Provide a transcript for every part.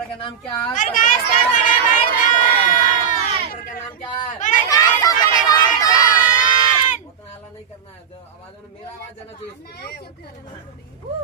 Chapter का नाम क्या है? प्रकाश का परावर्तन। चैप्टर का नाम क्या है? प्रकाश का परावर्तन। उतना हल्ला नहीं करना है, जो आवाज में मेरा आवाज जाना चाहिए।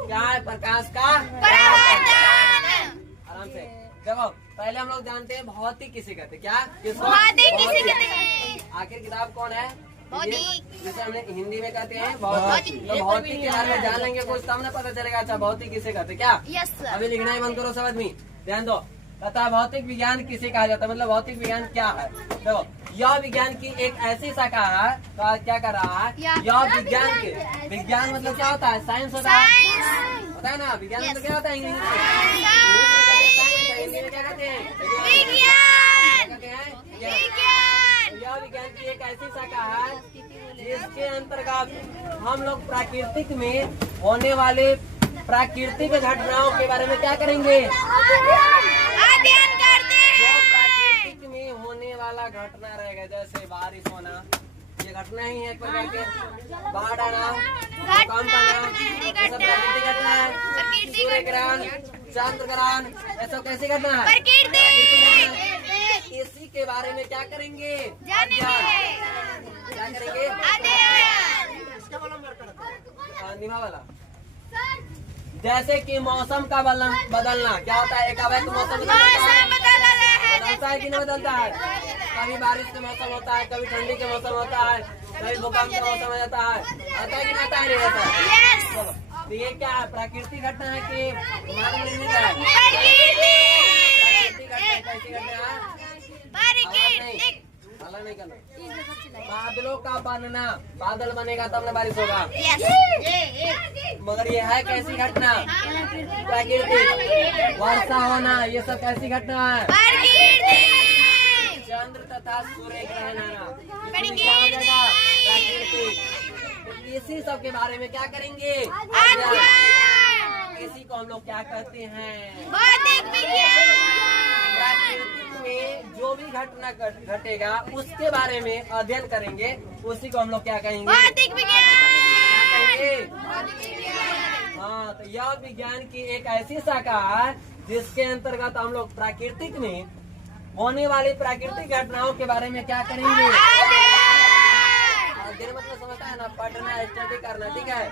क्या है प्रकाश का परावर्तन। आराम से देखो। पहले हम लोग जानते हैं भौतिक किसे कहते हैं? क्या किसको? भौतिक किसे कहते हैं? आखिर किताब कौन है? भौतिक। जिसे हमने हिंदी में कहते हैं भौतिक। तो भौतिक के बारे में जान लेंगे कुछ तब ना पता चलेगा। अच्छा भौतिक किसे कहते हैं? क्या यस सर। अभी लिखना ही बंद करो सब आदमी, ध्यान दो। तथा भौतिक विज्ञान किसे कहा जाता है? मतलब भौतिक विज्ञान क्या है? देखो यह विज्ञान की एक ऐसी शाखा है। तो क्या कर रहा है? यह विज्ञान के, विज्ञान मतलब क्या होता है? साइंस होता है, होता है ना? विज्ञान मतलब क्या होता है? इंग्लिश में हिंदी में क्या कहते हैं? विज्ञान। कहते हैं विज्ञान। यह विज्ञान की एक ऐसी शाखा है जिसके अंतर्गत हम लोग प्राकृतिक में होने वाले प्राकृतिक घटनाओं के बारे में क्या करेंगे? अध्ययन करते जो हैं। प्राकृतिक में होने वाला घटना रहेगा, जैसे बारिश होना, ये घटना ही है एक प्रकार के। बाढ़ आना, भूकंप आना, ये सब प्राकृतिक घटना है। सूर्य ग्रहण, चंद्र ग्रहण, ये सब कैसी घटना है? प्रकृति। इसी के बारे में क्या करेंगे? जानेंगे। क्या करेंगे? अध्ययन। निभा वाला। जैसे कि मौसम का बदलना क्या होता है? एकाएक मौसम मौसम बदल रहा है। बदलता है कि नहीं बदलता है? कभी बारिश का मौसम होता है, कभी ठंडी का मौसम होता है, कभी भूकंप का मौसम हो जाता है। आता है कि नहीं आता है? नहीं आता है। यस। चलो, तो ये क्या है? प्राकृतिक घटना है कि हमारे निर्मित है? प्रकृति। प्राकृतिक घटना है। कैसी घटना है? प्रकृति। हल्ला नहीं करना। बादलों का बनना, बादल बनेगा तब ना बारिश होगा। यस। मगर ये है कैसी घटना? प्राकृतिक। वर्षा होना, ये सब कैसी घटना है? प्रकृति। चंद्र तथा सूर्य ग्रहण आना, प्रकृति। इसमें क्या हो जाएगा? प्राकृतिक। इसी सब के बारे में क्या करेंगे? अध्ययन। इसी को हम लोग क्या कहते हैं? भौतिक विज्ञान। प्राकृतिक में जो भी घटना घटेगा उसके बारे में अध्ययन करेंगे, उसी को हम लोग क्या कहेंगे? भौतिक विज्ञान। क्या कहेंगे? हाँ, तो यह विज्ञान की एक ऐसी शाखा है जिसके अंतर्गत हम लोग प्राकृतिक में होने वाली प्राकृतिक घटनाओं के बारे में क्या करेंगे? अध्ययन मतलब समझता है ना? पढ़ना, स्टडी करना, ठीक है।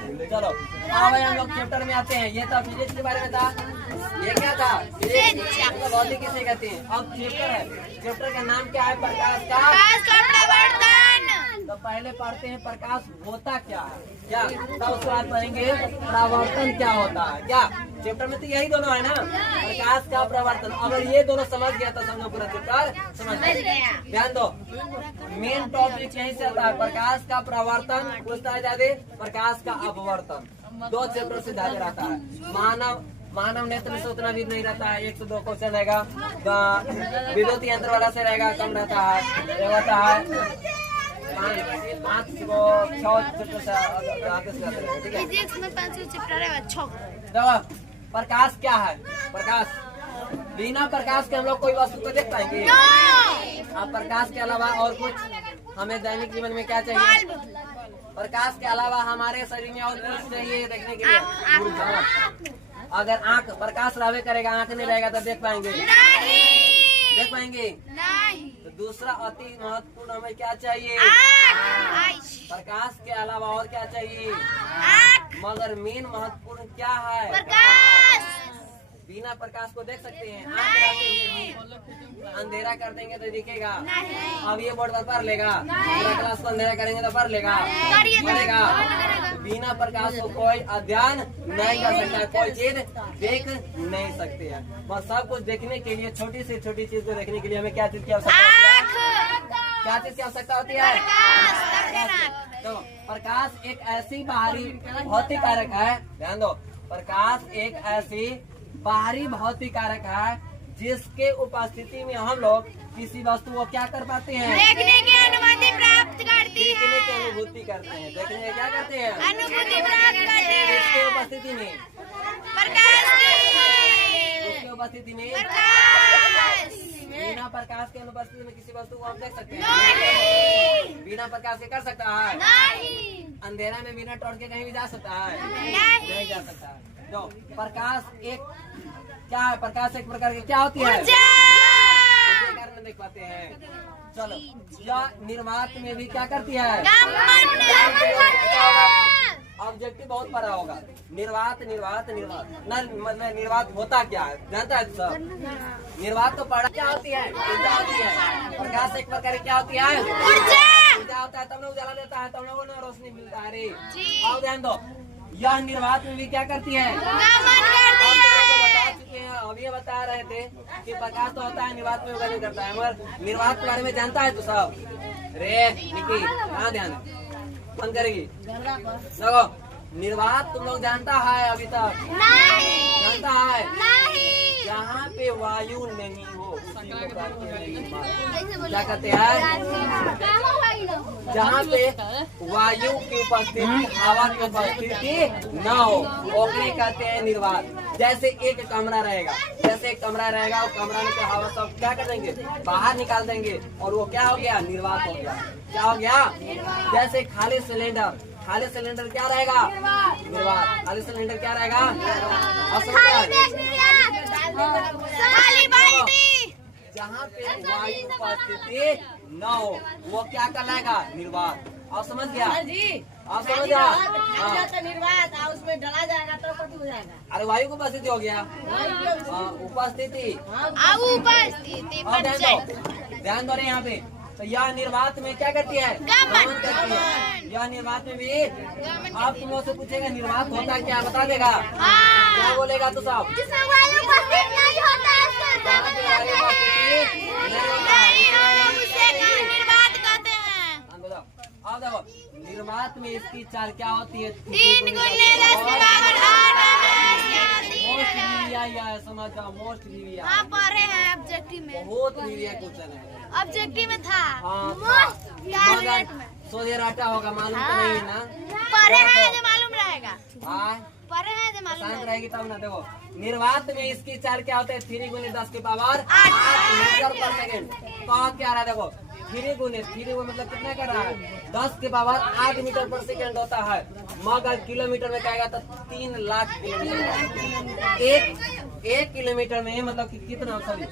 चलो अब हम लोग चैप्टर में आते हैं। ये था फिजिक्स के बारे में था। ये क्या था? फिजिक्स। भौतिक किसे कहते हैं? अब चैप्टर है, चैप्टर का नाम क्या है? प्रकाश का परावर्तन। तो पहले पढ़ते हैं प्रकाश होता क्या है, क्या तब उसके बाद पढ़ेंगे परावर्तन क्या होता है। क्या चैप्टर में तो यही दोनों है ना, प्रकाश का परावर्तन। अगर ये दोनों समझ गया तो समझो पूरा चैप्टर समझ गया। ध्यान दो, मेन टॉपिक यहीं से आता है। प्रकाश का परावर्तन पूछता है ज्यादा, प्रकाश का अपवर्तन। दो चैप्टर से ज्यादा रहता है। मानव नेत्र से उतना भी नहीं रहता है, 1 से 2 क्वेश्चन रहेगा। विद्युत यंत्र वाला से रहेगा, कम रहता है। ये होता है 5 को 6 चैप्टर से आगे से जाते रहेगा, ठीक है। फिजिक्स में 5 चैप्टर है। अच्छा देखो प्रकाश क्या है? प्रकाश, बिना प्रकाश के हम लोग कोई वस्तु को देख पाएंगे? अब प्रकाश के अलावा और कुछ हमें दैनिक जीवन में क्या चाहिए? प्रकाश के अलावा हमारे शरीर में और कुछ चाहिए देखने के लिए? अगर आँख प्रकाश रहबे करेगा, आँख नहीं रहेगा तो देख पाएंगे? देख पाएंगे नहीं। तो दूसरा अति महत्वपूर्ण हमें क्या चाहिए? प्रकाश के अलावा और क्या चाहिए? मगर मेन महत्वपूर्ण क्या है? प्रकाश। बिना प्रकाश को देख सकते हैं? आँख रहते हुए अंधेरा कर देंगे तो दिखेगा? अब ये बोर्ड पर पढ़ लेगा? पूरा क्लास को अंधेरा करेंगे तो पढ़ लेगा? पढ़ेगा? बिना प्रकाश को कोई अध्ययन नहीं कर सकता, कोई चीज देख नहीं सकते हैं। बस सब कुछ देखने के लिए, छोटी से छोटी चीज को देखने के लिए हमें क्या चीज की आवश्यकता होती है? क्या चीज की आवश्यकता होती है? तो प्रकाश एक ऐसी बाहरी भौतिक कारक है, ध्यान दो, प्रकाश एक ऐसी बाहरी भौतिक कारक है जिसके उपस्थिति में हम लोग किसी वस्तु को क्या कर पाते हैं? देखने की अनुमति प्राप्त करती है। देखने की अनुभूति करते हैं। देखने की क्या करते हैं? अनुभूति प्राप्त करते हैं। इसके उपस्थिति में, प्रकाश की। इसके उपस्थिति में, प्रकाश। बिना प्रकाश के अनुपस्थिति में किसी वस्तु को हम देख सकते हैं? नहीं। बिना प्रकाश के कर सकता है? नहीं। अंधेरा में बिना टॉर्च के कहीं भी जा सकता है? नहीं। नहीं जा सकता है। जो प्रकाश एक क्या है, प्रकाश एक प्रकार की क्या होती है, ऊर्जा। उसके कारण में देख पाते हैं। चलो यह निर्वात में भी क्या करती है, ऑब्जेक्टिव बहुत बड़ा होगा। निर्वात निर्वात निर्वात मतलब निर्वात होता क्या है जानता है सब? निर्वात तो पढ़ा क्या होती है, ऊर्जा होती है। प्रकाश एक प्रकार की क्या होती है, ऊर्जा होता है, तब लोग उजाला देता है, तब लोगों को रोशनी मिलता है रे। और ध्यान दो, यह निर्वात में भी क्या करती है, बता चुके हैं, अभी बता रहे थे कि प्रकाश तो होता है, निर्वात में नहीं करता है। मगर निर्वात के बारे में जानता है तो सब रे निकी कहाँ ध्यान बंद करेगी। देखो निर्वात तुम लोग जानता है अभी तक, जानता है जहाँ पे वायु नहीं हो उसी को कहते हैं निर्वात। क्या कहते हैं, जहाँ पे वायु की उपस्थिति, हवा की उपस्थिति न हो ओके कहते हैं निर्वात। जैसे एक कमरा रहेगा, जैसे एक कमरा रहेगा, वो कमरा में हवा सब क्या कर देंगे, बाहर निकाल देंगे, और वो क्या हो गया, निर्वात हो गया। क्या हो गया, जैसे खाली सिलेंडर, खाली सिलेंडर क्या रहेगा, निर्वात। खाली सिलेंडर क्या रहेगा, जहाँ पे वायु उपस्थिति न हो वो क्या कहलाएगा, निर्वात। आप समझ गया, आप समझ गया। निर्वात उसमें डाला जाएगा तो कभी हो जाएगा। अरे वायु की उपस्थिति हो गया, उपस्थिति। ध्यान दो यहाँ पे, तो यह निर्वात में क्या करती है, गमन करती है। यह निर्वात में भी आप तुम लोग से पूछेगा निर्वात होता है क्या, बता देगा, क्या बोलेगा तो साहब, अब देखो निर्वात में इसकी चाल क्या होती है, मोस्ट रिविया, समझ जाओ मोस्ट रिविया, ऑब्जेक्टिव में, बहुत रिविया क्वेश्चन है, ऑब्जेक्टिव में था। हाँ मगर सोधे राटा होगा, मालूम तो नहीं है ना, पढ़े हैं जो मालूम रहेगा, हाँ पढ़े हैं जो मालूम शांत रहेगी तब ना। देखो निर्वात में इसकी चाल क्या होते हैं, 3 गुने 10 के पावर 8 मीटर पर सेकेंड। कहाँ क्या रहा है, देखो 3 गुने मतलब कितना कर रहा है, 10 के पावर 8 मीटर पर सेकेंड होता है। मगर किलोमीटर में कहेगा तो 3 लाख किलोमीटर। एक किलोमीटर में मतलब कि कितना, सॉरी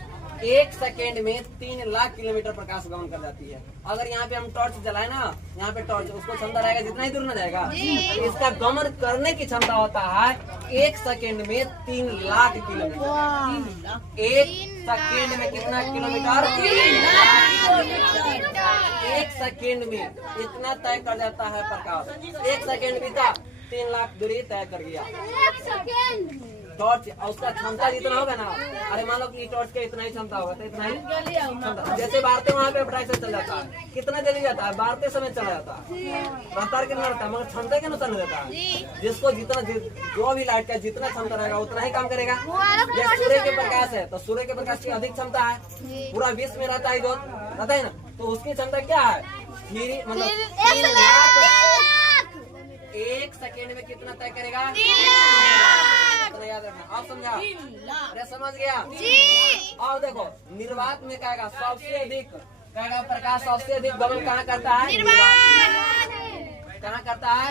1 सेकेंड में 3 लाख किलोमीटर प्रकाश गमन कर जाती है। अगर यहाँ पे हम टॉर्च जलाए ना, यहाँ पे टॉर्च, उसको क्षमता रहेगा जितना ही दूर न जाएगा, इसका गमन करने की क्षमता होता है 1 सेकेंड में 3 लाख किलोमीटर। 1 सेकेंड में कितना किलोमीटर, 1 सेकेंड में इतना तय कर जाता है प्रकाश। 1 सेकेंड बीता 3 लाख दूरी तय कर गया टॉर्च। उसका क्षमता जितना होगा ना, अरे मान लो कि टॉर्च का इतना ही क्षमता होगा तो इतना ही क्षमता, जैसे बारते वहाँ पे पटाखे से चल जाता है, कितना जल्दी जाता है, बारते समय चला जाता है, रफ्तार कितना रहता है, मगर क्षमता के अनुसार नहीं रहता है। जिसको जितना जो भी लाइट का जितना क्षमता रहेगा उतना ही काम करेगा। जैसे सूर्य के प्रकाश है तो सूर्य के प्रकाश की अधिक क्षमता है, पूरा विश्व में रहता है, रहता है ना, तो उसकी क्षमता क्या है, 3 मतलब 3 लाख। 1 सेकेंड में कितना तय करेगा, इतना याद रखना। आप समझा, अरे समझ गया। और देखो निर्वात में कहेगा सबसे अधिक, कहेगा प्रकाश सबसे अधिक गमन कहाँ करता है, कहाँ करता है,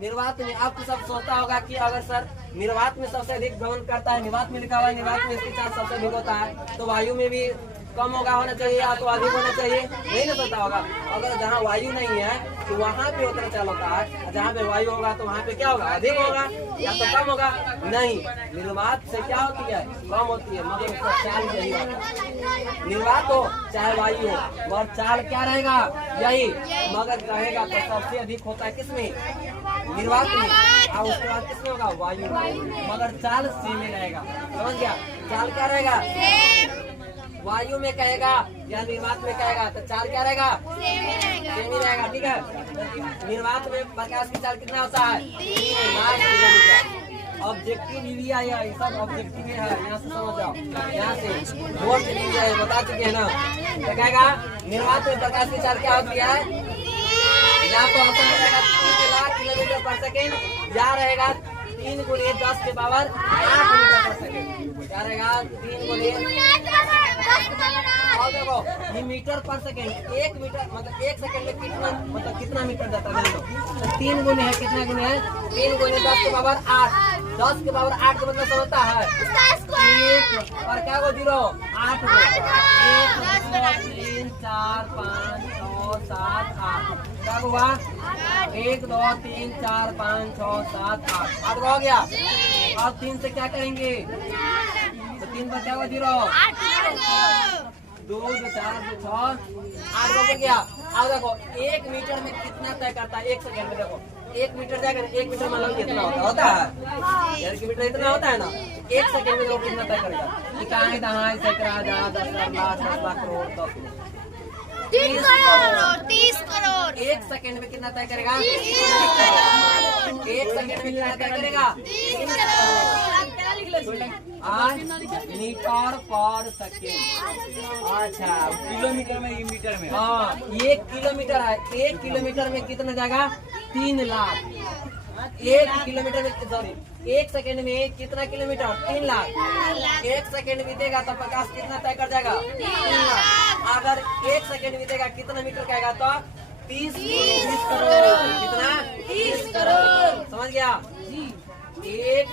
निर्वात में। आपको सब सोचता होगा कि अगर सर निर्वात में सबसे अधिक गमन करता है, निर्वात में लिखा हुआ है निर्वात में इसकी चाल सबसे अधिक होता है, तो वायु में भी कम होना चाहिए या तो अधिक होना चाहिए, नहीं ना पता होगा। अगर जहाँ वायु नहीं है तो वहाँ पे उतना चाल होता है, जहाँ पे वायु होगा तो वहाँ पे क्या होगा, अधिक होगा या तो कम होगा। नहीं, निर्वात से क्या होती है, कम होती है, मगर उसका चाल यही होता है। निर्वात हो चाहे वायु हो, मगर चाल क्या रहेगा, यही। मगर रहेगा तो सबसे अधिक होता है किसमें, निर्वात में, और उसके बाद किसमें होगा, वायु में। मगर चाल सेम ही रहेगा, समझ गया। चाल क्या रहेगा, वायु में कहेगा या निर्वात में कहेगा तो चाल क्या रहेगा, सेम ही रहेगा, ठीक है। निर्वात में प्रकाश की चाल कितना होता है, 3 लाख किलोमीटर। ऑब्जेक्टिव रिविया ये सब ऑब्जेक्टिव है, यहाँ से समझ जाओ, यहाँ से वोट रिविया है, बता चुके हैं ना। तो कहेगा निर्वात में प्रकाश की चाल क्या होती है, या तो होता रहेगा 3 लाख किलोमीटर पर सेकेंड, या रहेगा 3 गुने 10 के पावर 8 मीटर पर सेकेंड। क्या रहेगा, 3 गुने। और देखो ये मीटर पर सेकेंड, 1 मीटर मतलब 1 सेकेंड में कितना मतलब कितना मीटर जाता है तो 3 गुने है, कितना गुने है 3 गुने 10 के पावर 8, 10 के पावर 8 का मतलब समझता है 1 और क्या को 0 8 1 2 3 4 5 6 7 8 क्या हुआ 1 2 3 4 5 6 7 8 8 हो गया। अब 3 से क्या करेंगे तो 3 पर क्या हुआ 0 2 2 4 2 6 8 हो गया। अब देखो 1 मीटर में कितना तय करता है 1 सेकंड में, देखो 1 मीटर जाएगा 1 मीटर मतलब कितना होता है 1 मीटर इतना होता है ना, 1 सेकंड में लोग कितना तय करेगा इकाई दहाई सैकड़ा हजार 10 लाख 10 लाख करोड़ 30 करोड़ 1 सेकंड में कितना तय करेगा 1 सेकंड में कितना तय करेगा मीटर पर सेकेंड। अच्छा किलोमीटर में ये मीटर में हाँ 1 किलोमीटर है, 1 किलोमीटर में कितना जाएगा 3 लाख। 1 किलोमीटर में सॉरी 1 सेकंड में कितना किलोमीटर 3 लाख। 1 सेकंड बीतेगा तो प्रकाश कितना तय कर जाएगा 3 लाख। अगर 1 सेकंड बीतेगा कितना मीटर कहेगा तो 30 करोड़। कितना 30 करोड़ समझ गया। एक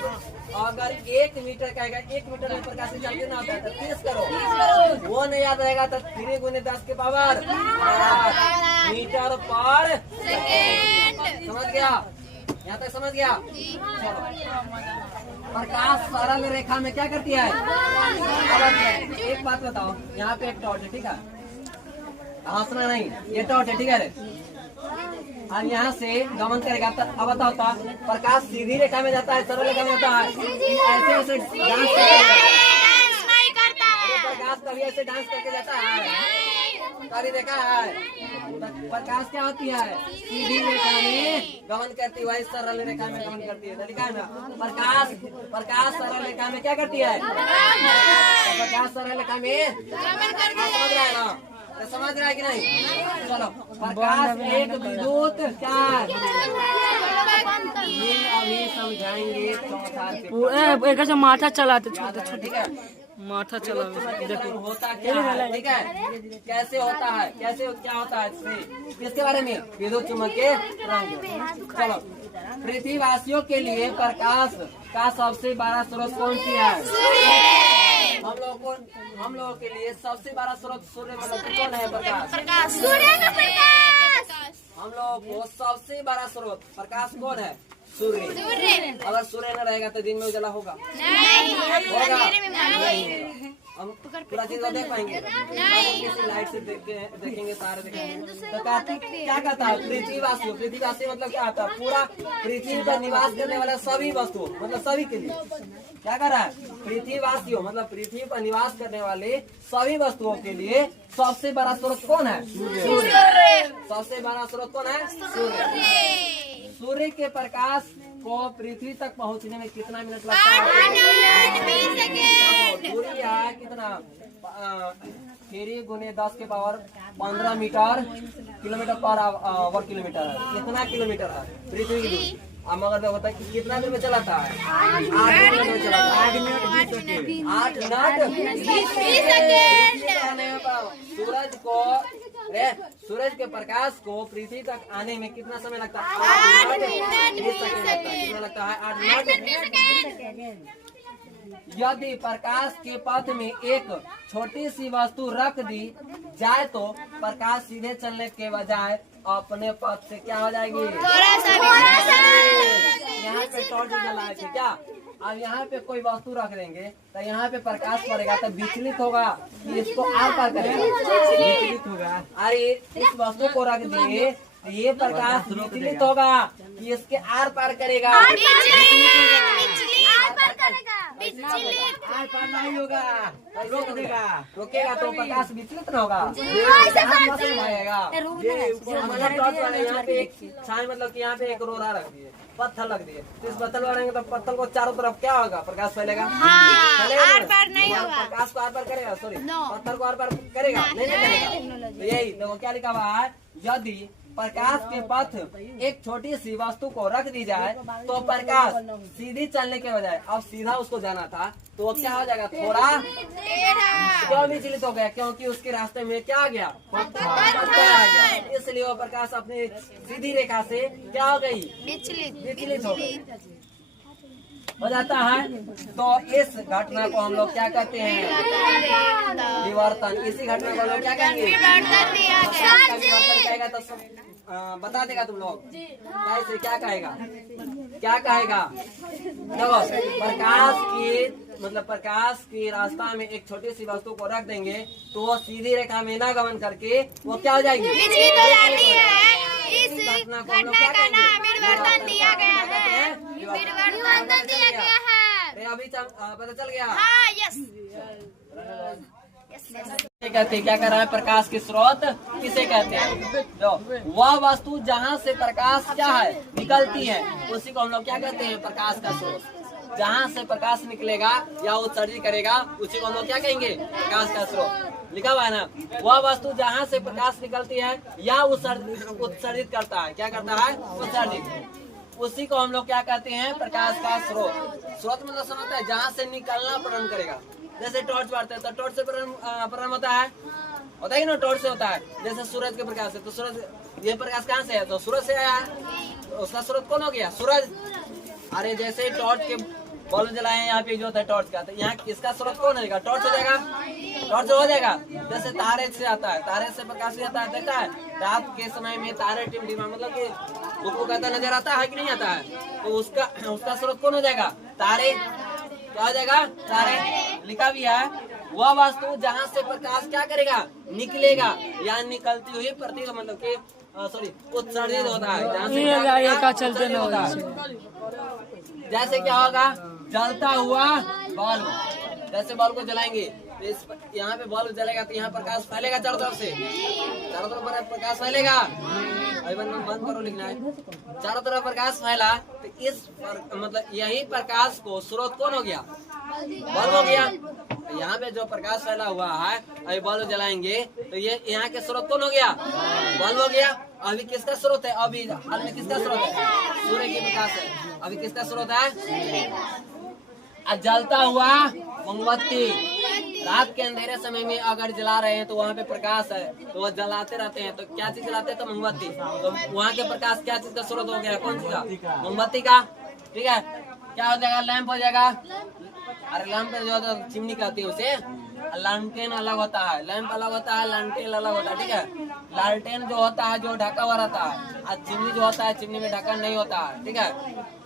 अगर 1 मीटर कहेगा 1 मीटर में प्रकाश चाल कितना होता है तो 30 करोड़। वो नहीं याद रहेगा तो 3 गुने 10 के पावर मीटर पर सेकेंड। समझ गया, यहाँ तक समझ गया। चलो प्रकाश सरल रेखा में क्या करती है। अब एक बात बताओ, यहाँ पे एक टॉर्च है ठीक है, हंसना नहीं, ये टॉर्च है ठीक है। अब यहाँ से गमन करेगा तो अब बताओ तो प्रकाश सीधी रेखा में जाता है सरल रेखा में जाता है ऐसे ऐसे डांस करता है। प्रकाश कभी ऐसे डांस करके जाता है कभी देखा है। प्रकाश क्या होती है सीधी रेखा में गमन करती है, सरल रेखा में गमन करती है। लिखा है ना प्रकाश सरल रेखा में क्या करती है, प्रकाश सरल रेखा में समझ रहा है ना, समझ रहा है कि नहीं। चलो प्रकाश एक विद्युत चार्ज ये अभी समझाएंगे चौथा माथा चलाते छोटे ठीक है। माथा चला होता क्या है ठीक है, कैसे होता है, कैसे क्या होता है इससे किसके बारे में विद्युत चुम्बक के रंग। चलो पृथ्वीवासियों के लिए प्रकाश का सबसे बड़ा स्रोत कौन सी है। हम लोगों के लिए सबसे बड़ा स्रोत सूर्य मतलब कौन है प्रकाश। सूर्य का प्रकाश। हम लोगों को सबसे बड़ा स्रोत प्रकाश कौन है सूर्य। अगर सूर्य न रहेगा तो दिन में उजाला होगा होगा नहीं। हम पूरा चीज देख पाएंगे किसी लाइट से देखेंगे तारे देखेंगे तो क्या कहता है पृथ्वीवासी। पृथ्वीवासी मतलब क्या आता है पूरा पृथ्वी पर निवास करने वाला सभी वस्तुओं मतलब सभी के लिए क्या कर रहा है पृथ्वीवासियों मतलब पृथ्वी पर निवास करने वाले सभी वस्तुओं के लिए सबसे बड़ा स्रोत कौन है सूर्य। सबसे बड़ा स्रोत कौन है सूर्य। सूर्य के प्रकाश को पृथ्वी तक पहुंचने में कितना मिनट लगता है। दूरी है कितना 3 गुने 10 के power 15 metre kilometre per hour kilometre है। कितना किलोमीटर है पृथ्वी की दूरी। अब मगर होता है कि कितना देर में चलाता है 8 मिनट में चलाता है 8 मिनट 20 सेकेंड। सूरज के प्रकाश को पृथ्वी तक आने में कितना समय लगता है 8 मिनट 20 सेकेंड लगता है। कितना लगता है 8 मिनट। यदि प्रकाश के पथ में एक छोटी सी वस्तु रख दी जाए तो प्रकाश सीधे चलने के बजाय अपने पथ से क्या हो जाएगी यहाँ पे टॉर्च जलाए थे क्या। अब यहाँ पे कोई वस्तु रख देंगे तो यहाँ पे प्रकाश पड़ेगा तो विचलित होगा कि इसको आर पार करेगा विचलित होगा। अरे इस वस्तु को रख दिए ये प्रकाश विचलित होगा कि इसके आर पार करेगा आर पार नहीं होगा रोक देगा रोकेगा तो प्रकाश विचलित न होगा यहाँ पे एक छाई मतलब कि यहाँ पे एक रोरा रख दिए पत्थर लग दिए तो इस पत्थर लगाएंगे तो पत्थर को चारों तरफ क्या होगा प्रकाश फैलेगा आर पार नहीं होगा। प्रकाश को आर पार करेगा सॉरी पत्थर को आर पार करेगा नहीं करेगा। तो यही देखो क्या लिखा हुआ है यदि प्रकाश के पथ एक छोटी सी वस्तु को रख दी जाए तो प्रकाश सीधी चलने के बजाय अब सीधा उसको जाना था, तो वो क्या हो जाएगा, थोड़ा क्यों विचलित हो गया, क्योंकि उसके रास्ते में क्या आ गया, पत्थर आ गया, इसलिए वो प्रकाश अपनी सीधी रेखा से क्या हो गई, विचलित हो गई, हो जाता है। तो इस घटना को हम लोग क्या कहते हैं, विवर्तन। इसी घटना को हम लोग क्या कहेंगे, विवर्तन कहेगा। तो बता देगा तुम लोग कैसे, क्या कहेगा, क्या कहेगा, देखो प्रकाश की मतलब प्रकाश की रास्ता में एक छोटी सी वस्तु को रख देंगे तो वो सीधी रेखा में ना गमन करके वो क्या हो जाएगी, इस घटना को हम लोग क्या कहेंगे, विवर्तन दिया गया है, विवर्तन दिया गया है। अभी पता चल गया। हाँ, यस। कहते हैं, क्या कर रहा है, प्रकाश के स्रोत किसे कहते हैं, जो वह वस्तु जहाँ से प्रकाश क्या है निकलती है उसी को हम लोग क्या कहते हैं, प्रकाश का स्रोत। जहाँ से प्रकाश निकलेगा या उत्सर्जित करेगा उसी को हम लोग क्या कहेंगे, प्रकाश का स्रोत। लिखा हुआ है ना, वह वस्तु जहाँ से प्रकाश निकलती है या उत्सर्जित करता है, क्या करता है, उत्सर्जित, उसी को हम लोग क्या कहते हैं, प्रकाश का स्रोत। स्रोत मतलब समझता है जहाँ से निकलना प्रारंभ करेगा। जैसे टॉर्च बारते हैं तो टॉर्च से प्रारंभ होता है ना, टॉर्च से होता है। जैसे सूरज के प्रकाश से, तो सूरज ये प्रकाश कहाँ से है, तो सूरज से आया है, तो उसका स्रोत कौन हो गया, सूरज। अरे जैसे टॉर्च के बल्ब जलाए यहाँ पे जो होता है टॉर्च का, तो यहाँ किसका स्रोत कौन होगा, टॉर्च हो जाएगा, टॉर्च हो जाएगा। जैसे तारे से आता है, तारे से प्रकाश भी आता है, देखता है रात के समय में तारे टिमटिमा मतलब कि वो कहता नजर आता है कि नहीं आता है, तो उसका स्रोत कौन हो जाएगा, तारे, क्या हो जाएगा, तारे। लिखा भी है, वह वस्तु जहाँ से प्रकाश क्या करेगा, निकलेगा या निकलती हुई प्रतीक मतलब कि उत्सर्जित होता है, जहाँ से उत्सर्जित होता है। जैसे क्या होगा, जलता हुआ बल्ब, जैसे बल्ब को जलाएंगे तो यहाँ पे बल्ब जलेगा तो यहाँ प्रकाश फैलेगा चारों तरफ से, चारों तरफ प्रकाश फैलेगा। बंद करो लिखना है, चारों तरफ प्रकाश फैला तो इस मतलब यही प्रकाश को स्रोत कौन हो गया, बल्ब हो गया। यहाँ पे जो प्रकाश फैला हुआ है अभी बल्ब जलाएंगे तो ये यहाँ के स्रोत कौन हो गया, बल्ब हो गया। अभी किसका स्रोत है, अभी हाल में किसका स्रोत है, सूर्य के प्रकाश है। अभी किसका स्रोत है, जलता हुआ मोमबत्ती। रात के अंधेरे समय में अगर जला रहे हैं तो वहाँ पे प्रकाश है तो वह जलाते रहते हैं, तो क्या चीज जलाते हैं, तो मोमबत्ती। तो वहाँ के प्रकाश क्या चीज का स्रोत हो गया, कौन सी का, मोमबत्ती का। ठीक है, क्या हो जाएगा, लैंप हो जाएगा। अरे लैंप जो होता है चिमनी कहती है उसे, लालटेन अलग होता है, लैंप अलग होता है, लालटेन अलग होता है। ठीक है, लालटेन जो होता है जो ढका हुआ रहता है, और चिमनी जो होता है चिमनी में ढक्कन नहीं होता है। ठीक है,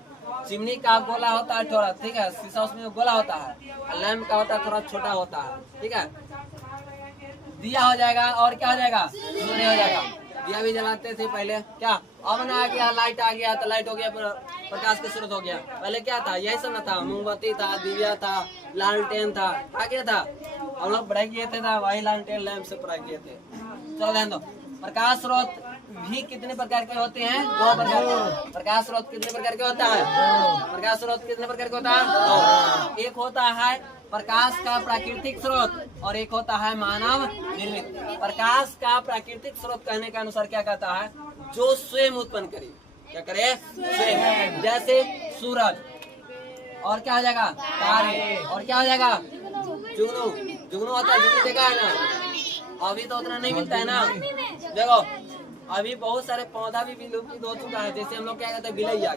चिमनी का गोला होता है थोड़ा, ठीक है, शीशा उसमें गोला होता है, लैंप का होता है थोड़ा छोटा होता है। ठीक है, दिया हो जाएगा और क्या हो जाएगा, सूर्य हो जाएगा। दिया भी जलाते थे पहले, क्या अब ना आ गया, लाइट आ गया तो लाइट हो गया, प्रकाश के स्रोत हो गया। पहले क्या था, यही सब ना था, मोमबत्ती था, दिया था, लालटेन था, क्या था, हम लोग पढ़ाई किए थे ना, वही लालटेन लैंप से पढ़ाई किए थे। चलो ध्यान दो, प्रकाश स्रोत भी कितने प्रकार के होते हैं, 2 प्रकार के। प्रकाश स्रोत कितने प्रकार के होता है, प्रकाश स्रोत कितने प्रकार के होता है, 2। एक होता है प्रकाश का प्राकृतिक स्रोत और एक होता है मानव निर्मित। प्रकाश का प्राकृतिक स्रोत कहने के अनुसार क्या कहता है, जो स्वयं उत्पन्न करे, क्या करे, स्वयं। जैसे सूरज, और क्या हो जाएगा, तारे, और क्या हो जाएगा, जुगनू। जुगनू होता है, जुगनू देखा है ना, अभी तो उतना नहीं मिलता है ना। देखो अभी बहुत सारे पौधा भी विलुप्त हो चुका है। जैसे हम लोग क्या कहते हैं, बिलैया,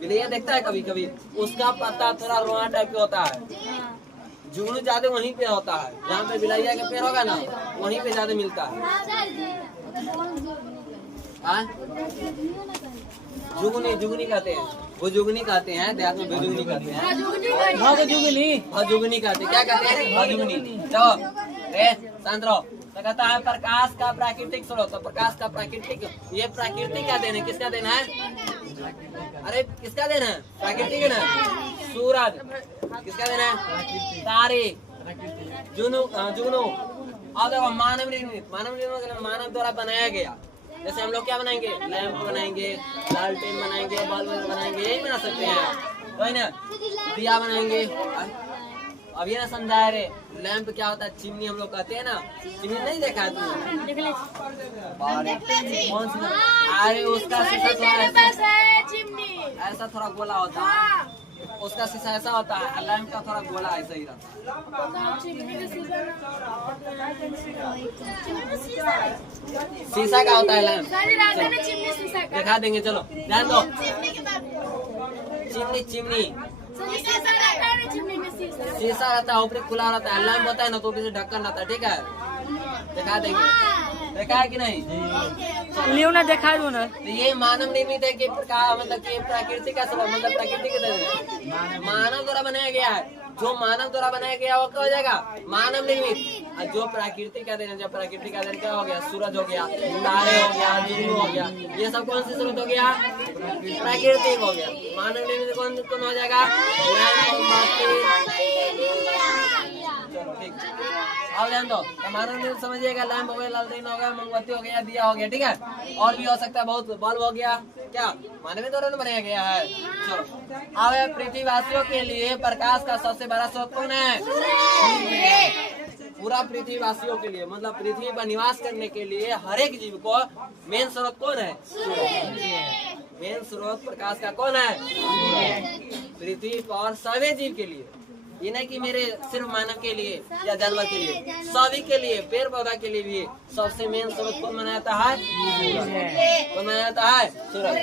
बिलैया देखता है कभी कभी, उसका पत्ता थोड़ा रोआ टाइप का होता है। जुगनू ज्यादा वहीं पे होता है, जहाँ पे बिलैया के पेड़ होगा ना वहीं पे ज्यादा मिलता है। जुगनी, जुगनी कहते हैं, वो जुगनी कहते हैं, देहात में जुगनी कहते हैं, जुगनी कहते हैं, क्या कहते हैं, जुगनी। चलो शांत रहो। तो कहता है प्रकाश का प्राकृतिक स्रोत, तो प्रकाश का प्राकृतिक, ये प्राकृतिक का देन है, किसका देन है, अरे किसका देन है, प्राकृतिक है ना। सूरज किसका देन है, तारे, जुगनू। और देखो मानव निर्मित, मानव निर्मित मानव द्वारा बनाया गया। जैसे हम लोग क्या बनाएंगे, लैंप बनाएंगे, लालटेन बनाएंगे, बल्ब बनाएंगे, यही बना सकते हैं, तो है ना। दिया बनाएंगे, अब ये ना समझा रहे लैंप क्या होता है, चिमनी हम लोग कहते हैं ना, चिमनी नहीं देखा है तुमने? कौन सी? अरे उसका शीशा थोड़ा ऐसा थोड़ा गोला होता है, उसका शीशा ऐसा होता है, लैंप का थोड़ा गोला ऐसा ही रहता है। शीशा का होता है लैंप, दिखा देंगे, चलो ध्यान दो। चिमनी चिमनी शीशा रहता है, ऊपर खुला रहता है, लैंप होता है ना तो ऊपर से ढक्कन रहता है, ठीक है, दिखा देंगे। देखा है कि नहीं? लियो ना, देखा दो ना। तो ये मानव निर्मित है कि मतलब कि प्रकृति का सबब, मतलब प्रकृति के देन मानव द्वारा बनाया गया है। जो मानव द्वारा बनाया गया वो क्या हो जाएगा? मानव निर्मित। और जो प्रकृति का देन, जब प्रकृति का देन क्या हो गया? सूरज हो गया, तारे हो गया, जुगनू हो गया, ये सब कौन सी स्रोत हो गया? प्रकृति हो गया। मानव निर्मित कौन कौन हो जाएगा? चलो ठीक, अब ध्यान दो। मानव निर्मित समझिएगा, लैंप हो गया, लालटेन हो गया, मोमबत्ती हो गया, दिया हो गया, ठीक है। और भी हो सकता है बहुत, बल्ब हो गया, क्या मानव द्वारा बनाया गया है। चलो अब पृथ्वीवासियों के लिए प्रकाश का सबसे बड़ा स्रोत कौन है? पूरा पृथ्वीवासियों के लिए, मतलब पृथ्वी पर निवास करने के लिए हर एक जीव को मेन स्रोत कौन है? मेन स्रोत प्रकाश का कौन है? पृथ्वी पर सभी जीव के लिए, ये नहीं कि मेरे सिर्फ मानव के लिए या जानवर के लिए, सभी के लिए, पेड़ पौधा के लिए भी सबसे मेन स्रोत कौन माना जाता है? कौन माना जाता है? सूरज।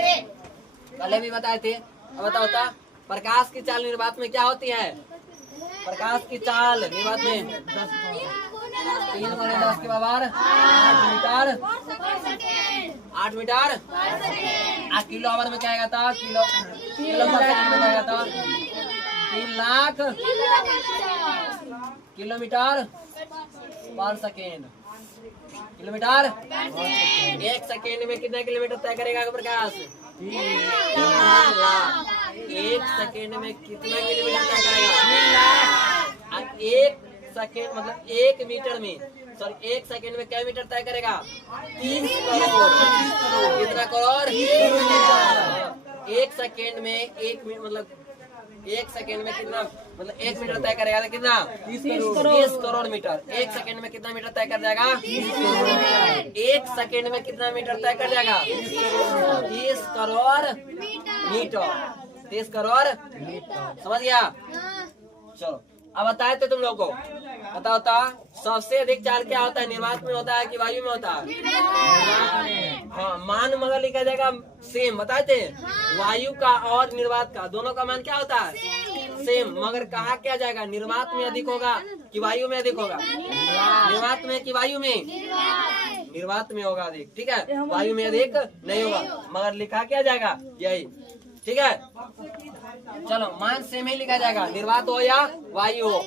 पहले भी बताए थे, अब बताओ प्रकाश की चाल निर्वात में क्या होती है? प्रकाश की चाल निर्वात में 3 गुणे 10 के बराबर 8 मीटर 8 किलो आवर में क्या आएगा था? किलो पर सेकंड में क्या आएगा था? 3 लाख किलोमीटर पर सेकेंड। किलोमीटर 1 सेकेंड में कितना किलोमीटर तय करेगा प्रकाश? 3 लाख। 1 सेकेंड में कितना किलोमीटर तय करेगा? 1 सेकेंड मतलब 1 मीटर में, सॉरी 1 सेकेंड में क्या मीटर तय करेगा? 30 करोड़। कितना करोड़? 1 सेकेंड में 1 मतलब 1 सेकेंड में कितना, मतलब 1 मीटर तय करेगा तो कितना? 30 करोड़ मीटर। 1 सेकेंड में कितना मीटर तय कर जाएगा? 1 सेकेंड में कितना मीटर तय कर जाएगा? 30 करोड़ मीटर। 30 करोड़, समझ गया? चलो अब बताए थे तुम लोग को, बताओ सबसे अधिक चाल क्या होता है? निर्वात में होता है कि वायु में होता है? हाँ, मान मगर लिखा जाएगा सेम, बताए थे। वायु का और निर्वात का दोनों का मान क्या होता है? सेम, मगर कहा क्या जाएगा? निर्वात में अधिक होगा कि वायु में अधिक होगा? निर्वात में कि वायु में? निर्वात में होगा अधिक, ठीक है, वायु में अधिक नहीं होगा, मगर लिखा क्या जाएगा? यही, ठीक है। चलो मान सेम ही लिखा जाएगा, निर्वात हो या वायु हो।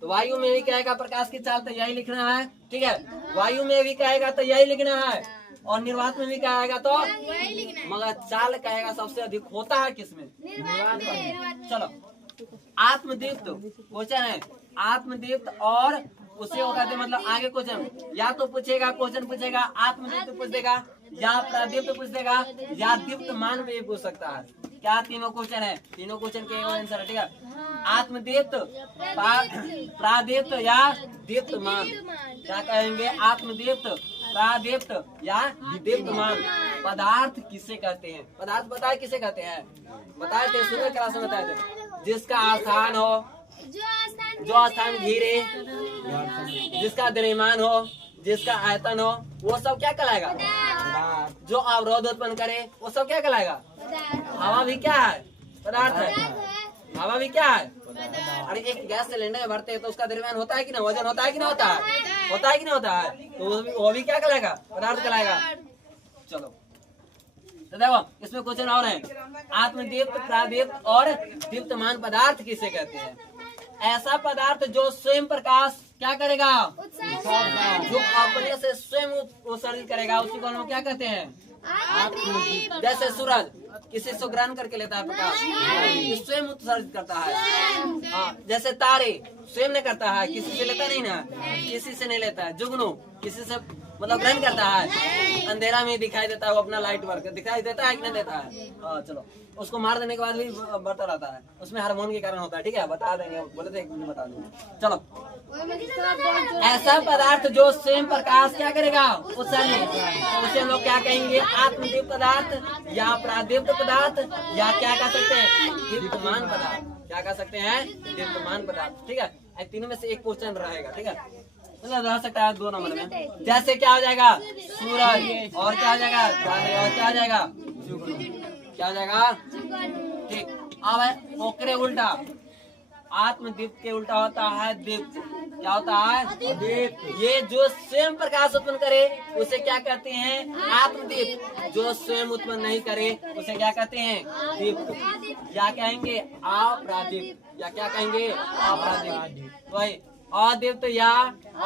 तो वायु में भी कहेगा प्रकाश की चाल तो यही लिखना है, ठीक है। वायु में भी कहेगा तो यही लिखना है, और निर्वात में भी कहेगा तो, मगर चाल कहेगा सबसे अधिक होता है किसमें? निर्वात में। चलो आत्मदीप्त क्वेश्चन है, आत्मदीप्त और उसे होगा थे, मतलब आगे क्वेश्चन या तो पूछेगा, क्वेश्चन पूछेगा आत्मदीप्त पूछ देगा, या प्रादीप्त पूछ देगा, या दीप्त मान भी पूछ सकता है। क्या तीनों क्वेश्चन है? तीनों क्वेश्चन के आंसर है, ठीक है। आत्मदीप्त, प्रादीप्त या दीप्त मान। क्या कहेंगे? आत्मदीप्त, प्रादीप्त या दीप्तमान। पदार्थ किसे कहते हैं? पदार्थ बताए किसे कहते हैं? बताए थे, सुबह क्लास में बताए थे। जिसका आस्थान हो, जो स्थान घिरे, जिसका द्रव्यमान हो, जिसका आयतन हो, वो सब क्या कहलाएगा? जो अवरोध उत्पन्न करे वो सब क्या कहलाएगा? हवा भी क्या है? पदार्थ है। हवा भी क्या है? अरे एक गैस सिलेंडर में भरते हैं तो उसका द्रव्यमान होता है कि ना, वजन होता है कि ना होता है? होता है कि नहीं होता है? तो वो भी क्या कहलाएगा? पदार्थ कहलाएगा। चलो तो देखो इसमें क्वेश्चन और है, आत्मदीप्त, प्रादीप्त और दीप्तमान पदार्थ किसे कहते हैं? ऐसा पदार्थ जो स्वयं प्रकाश क्या करेगा? जो अपने से स्वयं उत्सर्जित करेगा, उसी को हम क्या कहते हैं? जैसे सूरज किसी से ग्रहण करके लेता है प्रकाश, स्वयं उत्सर्जित करता है। हाँ, जैसे तारे स्वयं नहीं करता है, किसी से लेता नहीं ना, किसी से नहीं लेता है। जुगनू किसी से मतलब ग्रहण करता है, अंधेरा में दिखाई देता है, वो अपना लाइट वर्क दिखाई देता है कि नहीं देता है। हाँ चलो, उसको मार देने के बाद भी बढ़ता रहता है, उसमें हार्मोन के कारण होता है। ठीक है, बता देंगे, बोले थे एक मिनट बता देंगे। चलो, ऐसा पदार्थ जो स्वयं प्रकाश क्या करेगा, उत्सर्जित, तो उसे हम लोग क्या कहेंगे, आत्मदीप्त पदार्थ या प्रादीप्त पदार्थ या क्या कह सकते हैं, दीप्तमान पदार्थ। क्या कह सकते हैं, दीप्तमान पदार्थ। ठीक है, तीनों में से एक क्वेश्चन रहेगा। ठीक है, मतलब रह सकता है 2 नंबर में। जैसे क्या हो जाएगा, सूरज, और क्या हो जाएगा, और क्या हो जाएगा, क्या हो जाएगा। ठीक, अब है ओकरे उल्टा, आत्मदीप्त के उल्टा होता है दीप्त। क्या होता है, दीप्त। ये जो स्वयं प्रकाश उत्पन्न करे उसे क्या कहते हैं, आत्मदीप्त। जो स्वयं उत्पन्न नहीं करे उसे क्या कहते हैं, दीप्त। या कहेंगे अप्रादीप्त, या क्या कहेंगे, अप्रादीप्त। वही अदीप्त या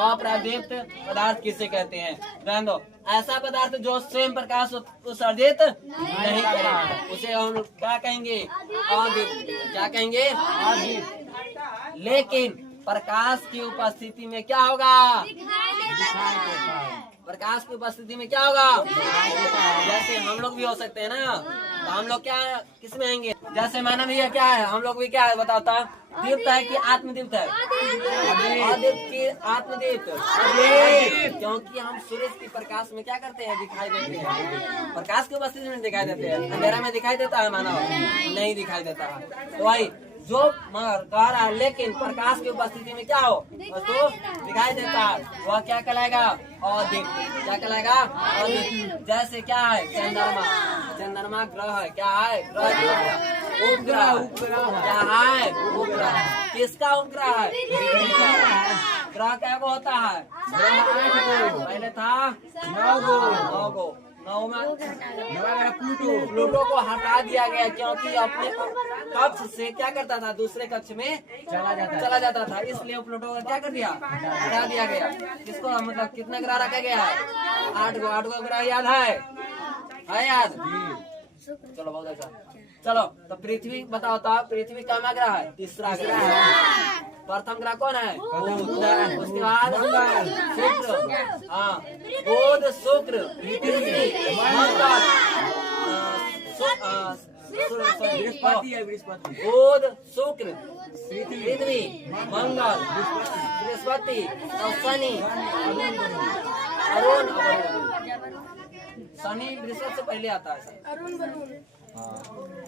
अप्रादीप्त पदार्थ किसे कहते हैं, ध्यान दो। ऐसा पदार्थ जो स्वयं प्रकाश उत्सर्जित नहीं करे उसे हम क्या कहेंगे, अदीप्त। क्या कहेंगे, अदीप्त। लेकिन प्रकाश की उपस्थिति में क्या होगा, प्रकाश की उपस्थिति में क्या होगा, जैसे हम लोग भी हो सकते हैं ना, तो हम लोग क्या किस में आएंगे, जैसे मानव ये क्या है, हम लोग भी क्या है बताता, दीप्त है कि आत्मदीप्त है, अदीप्त की आत्मदीप्त, क्योंकि हम सूरज की प्रकाश में क्या करते हैं, दिखाई देते हैं, प्रकाश की उपस्थिति में दिखाई देते हैं। अंधेरा में दिखाई देता है मानव, नहीं दिखाई देता है। तो भाई जो कह रहा है, लेकिन प्रकाश की उपस्थिति में क्या हो, वस्तु दिखाई देता है, वह क्या कहलाएगा, अदीप्त। क्या कहलाएगा, अदीप्त। जैसे क्या है, चंद्रमा, चंद्रमा ग्रह है, क्या है, ग्रह, उपग्रह, क्या है, उपग्रह। किसका उपग्रह है, ग्रह क्या को होता है, पहले था 9 गो, 9 में प्लूटो को हटा दिया गया, क्योंकि अपने कक्ष से क्या करता था, दूसरे कक्ष में चला जाता था, इसलिए प्लूटो को क्या कर दिया, हटा दिया गया। इसको मतलब कितना ग्रह रखा गया है, 8 गो ग्रह याद है याद। चलो बहुत अच्छा। चलो तो पृथ्वी बताओ, तो पृथ्वी का ग्रह है, तीसरा ग्रह है। प्रथम ग्रह कौन है, उसके बाद शुक्र, हाँ, बुध, शुक्र, पृथ्वी, मंगल, बुध, शुक्र, पृथ्वी, मंगल, बृहस्पति और शनि, अरुण। शनि बृहस्पति से पहले आता है।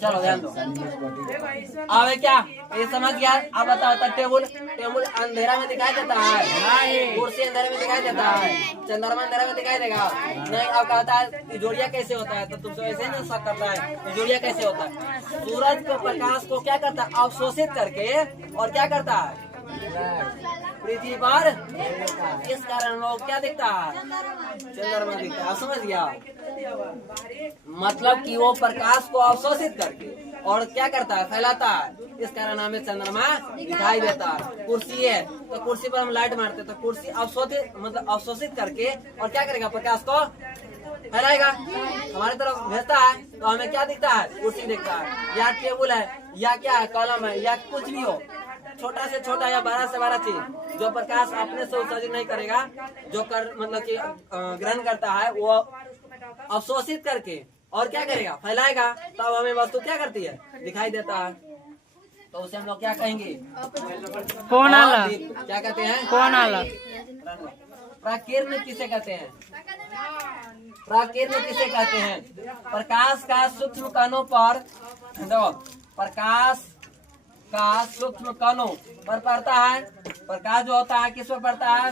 चलो ध्यान दो, अब क्या ये समझ गया। अब बताओ, टेबुल, टेबुल अंधेरा में दिखाई देता है, कुर्सी अंधेरे में दिखाई देता है, चंद्रमा अंधेरे में दिखाई देगा नहीं। अब कहता है जोड़िया कैसे होता है, तो तुमसे ऐसे ना शक करता है जोड़िया कैसे होता है। सूरज को प्रकाश को क्या करता है, अवशोषित करके, और क्या करता है, पृथ्वी पर, इस कारण लोग क्या दिखता है, चंद्रमा दिखता है। समझ गया, मतलब कि वो प्रकाश को अवशोषित करके और क्या करता है, फैलाता है, इस कारण हमें चंद्रमा दिखाई देता है। कुर्सी है तो कुर्सी पर हम लाइट मारते तो कुर्सी अवशोषित मतलब अवशोषित करके और क्या करेगा, प्रकाश को फैलाएगा, हमारी तरफ भेजता है, तो हमें क्या दिखता है, कुर्सी दिखता है, या टेबुल है, या क्या है, कॉलम है, या कुछ भी हो, छोटा से छोटा या बड़ा से बड़ा चीज जो प्रकाश अपने से उत्सर्जित नहीं करेगा, जो कर मतलब कि ग्रहण करता है, वो अवशोषित करके और क्या करेगा, फैलाएगा, तब हमें वस्तु क्या करती है, दिखाई देता है। तो उसे हम लोग क्या कहेंगे, कौन आला, क्या कहते हैं, कौन आला। प्राकीर्णन किसे कहते हैं, प्राकीर्णन किसे कहते हैं, प्रकाश का सूक्ष्म कणों पर, प्रकाश का सूक्ष्म कणों पर पड़ता है। प्रकाश जो होता है किस पर पड़ता है,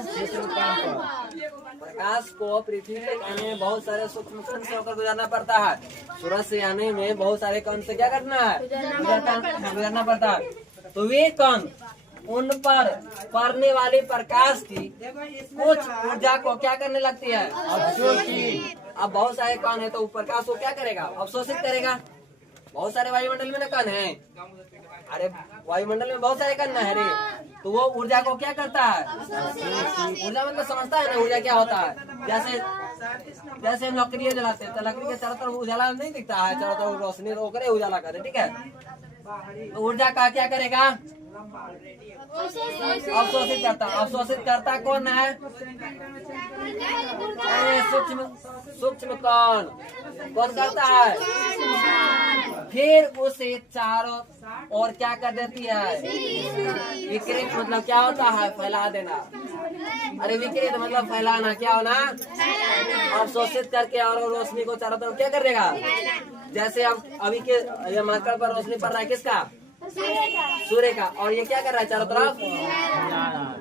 प्रकाश को पृथ्वी तक आने में बहुत सारे सूक्ष्म कण से होकर गुजरना पड़ता है। सूरज से आने में बहुत सारे कण से क्या करना है, गुजरना पड़ता है। तो वे कण उन पर पड़ने वाले प्रकाश की कुछ ऊर्जा को क्या करने लगती है, अब बहुत सारे कण है तो प्रकाश को क्या करेगा, अवशोषित करेगा। बहुत सारे वायुमंडल में कण है, अरे वायुमंडल में बहुत सारे कण है रे, तो वो ऊर्जा को क्या करता है, ऊर्जा मतलब समझता है ना ऊर्जा क्या होता है। जैसे हम लकड़ी जलाते हैं तो लकड़ी के चारों तरफ उजाला नहीं दिखता है, चारों तरफ रोशनी तो करे उजाला करे, ठीक है। तो ऊर्जा का क्या करेगा, अवशोषित करता। अवशोषित करता कौन है? सूक्ष्म सूक्ष्म कौन करता है? फिर उसे चारों और क्या कर देती है? विकिरित मतलब क्या होता है? फैला देना। अरे विकिरित मतलब फैलाना, क्या होना? अवशोषित करके और रोशनी को चारों तरफ क्या कर देगा? जैसे अब अभी के ये मार्कर पर रोशनी पड़ रहा है किसका? सूर्य का। और ये क्या कर रहा है चारों तरफ?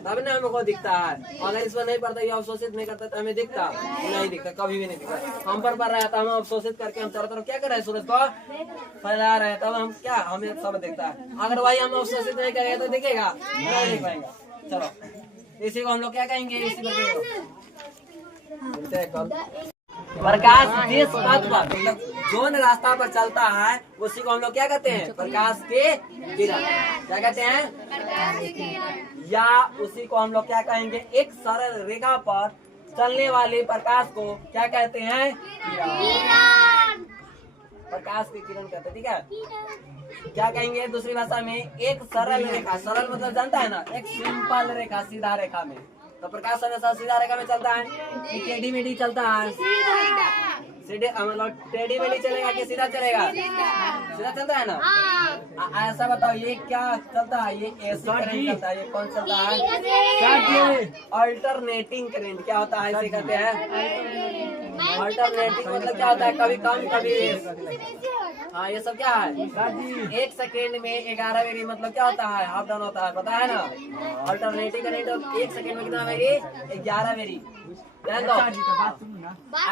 तब ना हमको दिखता है। अगर इस पर नहीं पड़ता, ये अवशोषित नहीं करता तो हमें दिखता नहीं, दिखता कभी भी नहीं दिखता। हम पर पड़ रहा है तो हम अवशोषित करके हम चारों तरफ क्या कर रहे हैं? सूरज को फैला रहे हैं, तब हम क्या हमें सब दिखता है। अगर वही हम अवशोषित नहीं करेंगे तो दिखेगा नहीं, दिख पाएगा। चलो इसी को हम लोग क्या कहेंगे? इसी पर प्रकाश जिस पथ पर मतलब जोन रास्ता पर चलता है उसी को हम लोग क्या कहते हैं? प्रकाश के किरण। क्या कहते हैं? या उसी को हम लोग क्या कहेंगे? एक सरल रेखा पर चलने वाले प्रकाश को क्या कहते हैं? किरण। प्रकाश की किरण कहते हैं। ठीक है, क्या कहेंगे दूसरी भाषा में? एक सरल रेखा। सरल मतलब जानता है ना, एक सिंपल रेखा, सीधा रेखा में। तो प्रकाश हमेशा सीधा रेखा में चलता है कि टेढ़ी मेढ़ी चलता है? सीधे मतलब टेढ़ी मेढ़ी चलेगा कि सीधा चलेगा? सीधा चलता है ना। ऐसा बताओ ये क्या चलता है? ये एसी करंट चलता है। ये कौन चलता है? Alternating current. क्या होता है? इसे कहते हैं अल्टरनेटिंग। मतलब क्या होता है? कभी कम कभी। हाँ ये सब क्या है? एक सेकेंड में 11 वेरी मतलब क्या होता है? हाफ डाउन होता है, पता है ना। अल्टरनेटिंग करंट एक सेकेंड में कितना वेरी? 11 वेरी।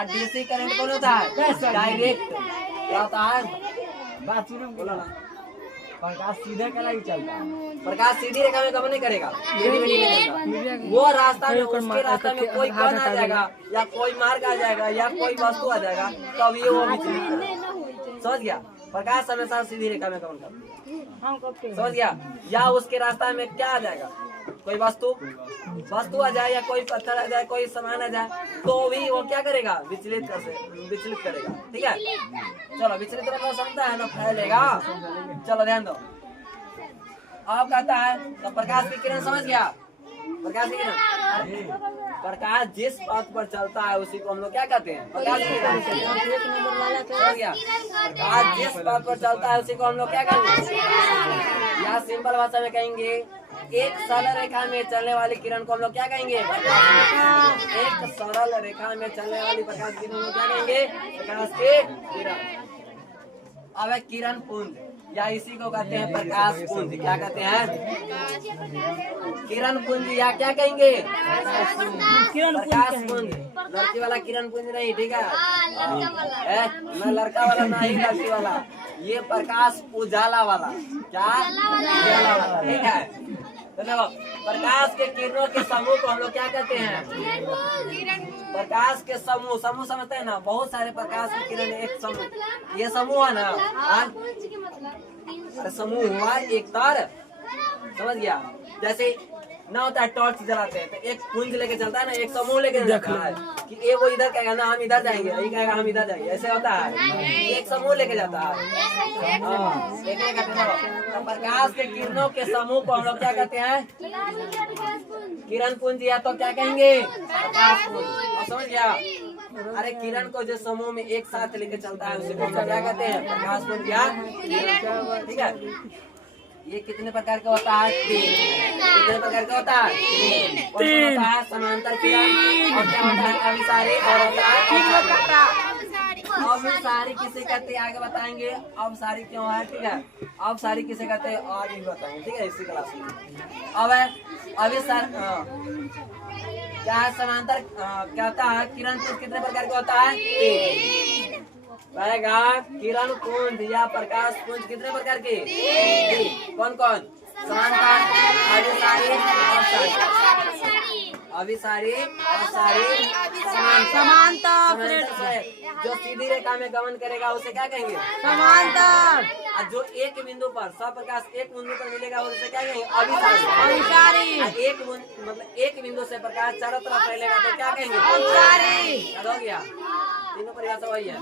डीसी करंट कौन होता है? डायरेक्ट। क्या होता है? बात सुनो, बोला ना। प्रकाश सीधे कला ही चलता है। प्रकाश सीधी रेखा में गमन नहीं करेगा, वो रास्ता में उसके रास्ता में कोई कौन आ जाएगा या कोई मार्ग आ जाएगा या कोई वस्तु आ जाएगा तब ये वो समझ गया? प्रकाश हमेशा सीधी रेखा में गमन करता है। समझ गया? या उसके रास्ता में क्या आ जाएगा? कोई वस्तु आ जाए या कोई पत्थर आ जाए, कोई सामान आ जाए तो भी वो क्या करेगा? विचलित करेगा। ठीक है, चलो विचलित मतलब समझता है ना? फैलेगा। चलो ध्यान दो। अब कहता है तो प्रकाश की किरण समझ गया? प्रकाश की किरण, प्रकाश जिस पथ पर चलता है उसी को हम लोग क्या कहते हैं? प्रकाश की किरण। समझ गया? प्रकाश जिस पथ पर चलता है उसी को हम लोग क्या कहेंगे? या सिंपल भाषा में कहेंगे एक सरल रेखा में चलने वाली किरण को हम लोग क्या कहेंगे? एक सरल रेखा में चलने वाली प्रकाश किरण को क्या कहेंगे? प्रकाश के किरण। अब है किरण पुंज या इसी को कहते हैं प्रकाश पुंज। क्या कहते हैं? किरण पुंज या क्या कहेंगे? प्रकाश पुंज। लड़की वाला किरण पुंज नहीं, ठीक है? ना लड़का वाला ना ही लड़की वाला, ये प्रकाश उजाला वाला। क्या? उजाला वाला। ठीक है, तो देखो प्रकाश के किरणों के समूह को हम लोग क्या कहते हैं? प्रकाश के समूह। समूह समझते हैं ना? बहुत सारे प्रकाश की किरण एक समूह। ये समूह है ना? अरे समूह हुआ एक तार। समझ गया? जैसे ना होता है टॉर्च जलाते हैं तो एक पुंज लेके चलता है ना, एक समूह लेके चलता है कि ये वो इधर कहेगा ना हम इधर जाएंगे, ये कहेगा हम इधर जाएंगे, ऐसे होता है। एक समूह लेके जाता है। तो प्रकाश के किरणों के समूह को हम लोग क्या कहते हैं? किरण पुंज या तो क्या कहेंगे? प्रकाश पुंज। समझ गया? अरे किरण को जो समूह में एक साथ लेके चलता है उसे हम लोग क्या कहते हैं? प्रकाश पुंज या किरण। ठीक है, ये कितने प्रकार का होता है? 3। कितने प्रकार का होता है? 3 होता है समांतर किरण और क्या होता है? अभिसारी और होता है अभिसारी। किसे कहते हैं आगे बताएंगे। अभिसारी क्यों है? ठीक है, अभिसारी किसे कहते हैं आगे भी बताएंगे। ठीक है, इसी क्लास में। अब है अभिसार क्या है? समांतर क्या होता है? किरण पुंज कितने प्रकार का होता है? 3। रहेगा किरण पुंज या प्रकाश पुंज कितने प्रकार के? 3। कौन कौन? समांतर, अभिसारी, अवसारी, समांतर। जो सीधी रेखा में गमन करेगा उसे क्या कहेंगे? समांतर। और जो एक बिंदु पर सब प्रकाश एक बिंदु पर मिलेगा उसे क्या कहेंगे? अभिसारी। एक मतलब एक बिंदु से प्रकाश चारों तरफ फैलेगा तो क्या कहेंगे? अभिसारी। हो गया? तीनों परिभाषा वही है।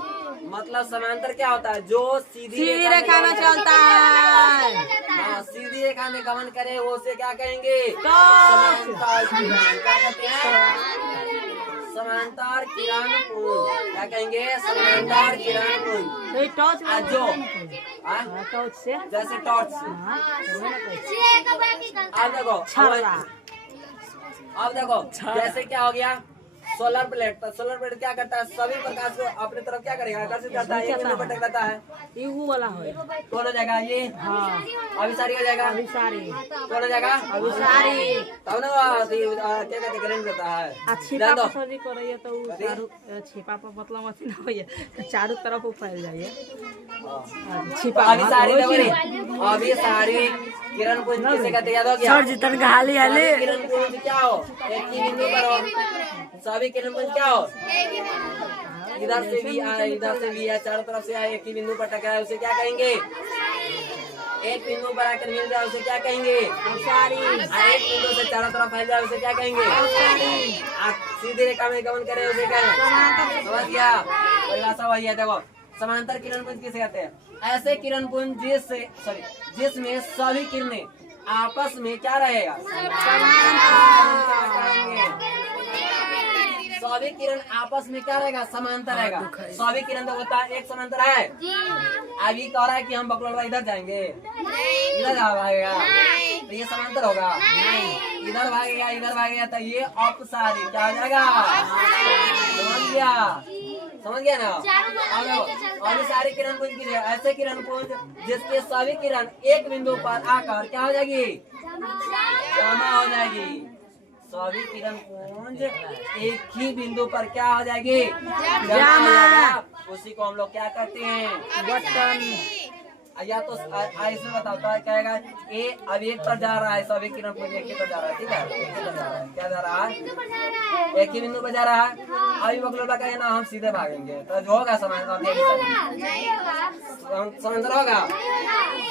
मतलब समांतर क्या होता है? जो सीधी रेखा में चलता है। हाँ, सीधी रेखा में गमन करे वो उसे क्या कहेंगे? समांतर किरण। क्या कहते हैं? समांतर किरण पुंज। क्या कहेंगे? समांतर किरण पुंज। टॉर्च जो टॉर्च से जैसे टॉर्च से। अब देखो जैसे क्या हो गया? Solar plate. तो सोलर प्लेट क्या करता है? सभी प्रकाश को अपनी तरफ क्या करेगा? आकर्षित करता है। एक बिंदु पर टकराता है। ये वाला है। कौन हो जाएगा ये? हाँ अभिसारी हो जाएगा। अभिसारी। कौन हो जाएगा? अभिसारी। तब ना क्या कहते करंट देता है। छिपा पसंदी करे तो छिपा पर मतलब मशीन हो है चारों तरफ वो फैल जाए। छिपा अभिसारी अभिसारी किरण पुंज किसे कहते याद हो गया? सर जितन गाली आले किरण पुंज क्या हो? एक ही बिंदु पर हो। सभी किरण पुंज क्या हो? इधर से भी आए, इधर से भी आए, चारों तरफ से आए, एक ही बिंदु पर टकराए उसे क्या कहेंगे? एक बिंदु पर आकर मिल जाए उसे क्या कहेंगे? एक बिंदु से चारों तरफ फैल जाए उसे क्या कहेंगे? सीधी रेखा में गमन करे उसे क्या? समझ गया? परिभाषा वही है। देखो समांतर किरण पुंज किसे कहते हैं? ऐसे किरण पुंज जिसमें सभी किरणें आपस में क्या रहेगा? सभी किरण आपस में क्या रहेगा? समांतर रहेगा। सभी किरण तो होता है एक समांतर है। अभी कह रहा है कि हम बकलोलवा इधर जाएंगे, इधर भागेगा तो ये समांतर होगा? इधर भागेगा, इधर भागेगा तो ये अपसारी क्या हो जाएगा? समझ गया? समझ गया ना? और सारी किरण पुंज की ऐसे किरण पुंज जिसके सभी किरण एक बिंदु पर आकर क्या हो जाएगी? जमा हो जाएगी। सभी किरण पुंज एक ही बिंदु पर क्या हो जाएगी? जमा। उसी को हम लोग क्या कहते हैं? बटन। या तो इसमें बताता है कहेगा ए अब एक पर जा रहा है, सभी किरण पुंज एक ही पर जा रहा है। ठीक है, एक ही पर जा रहा है। क्या जा रहा है? एक ही बिंदु पर जा रहा है। अभी बकलोलवा का ना हम सीधे भागेंगे तो जो होगा समांतर होगा।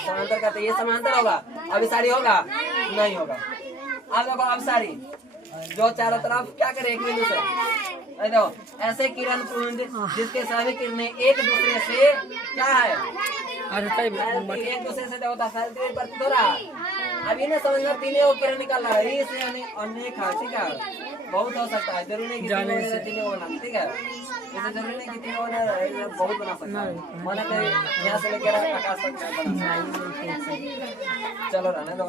समांतर कहते ये समांतर होगा। अभिसारी होगा? नहीं होगा। अब देखो अभिसारी जो चारों तरफ क्या करे? एक बिंदु से। देखो ऐसे किरण पुंज जिसके सभी किरणें एक दूसरे से क्या है? एक दूसरे से होता फैलती प्रतीत हो रहा। अभी ना समझना तीनों किरण निकल रहा है। इसे अनेक है। ठीक है, बहुत हो सकता है। जरूरी नहीं कि तीनों होना। ठीक है, इसे जरूरी नहीं कि तीनों होना। बहुत बना सकता है। माना कि यहाँ से लेकर आकाश तक बना। चलो रहने दो।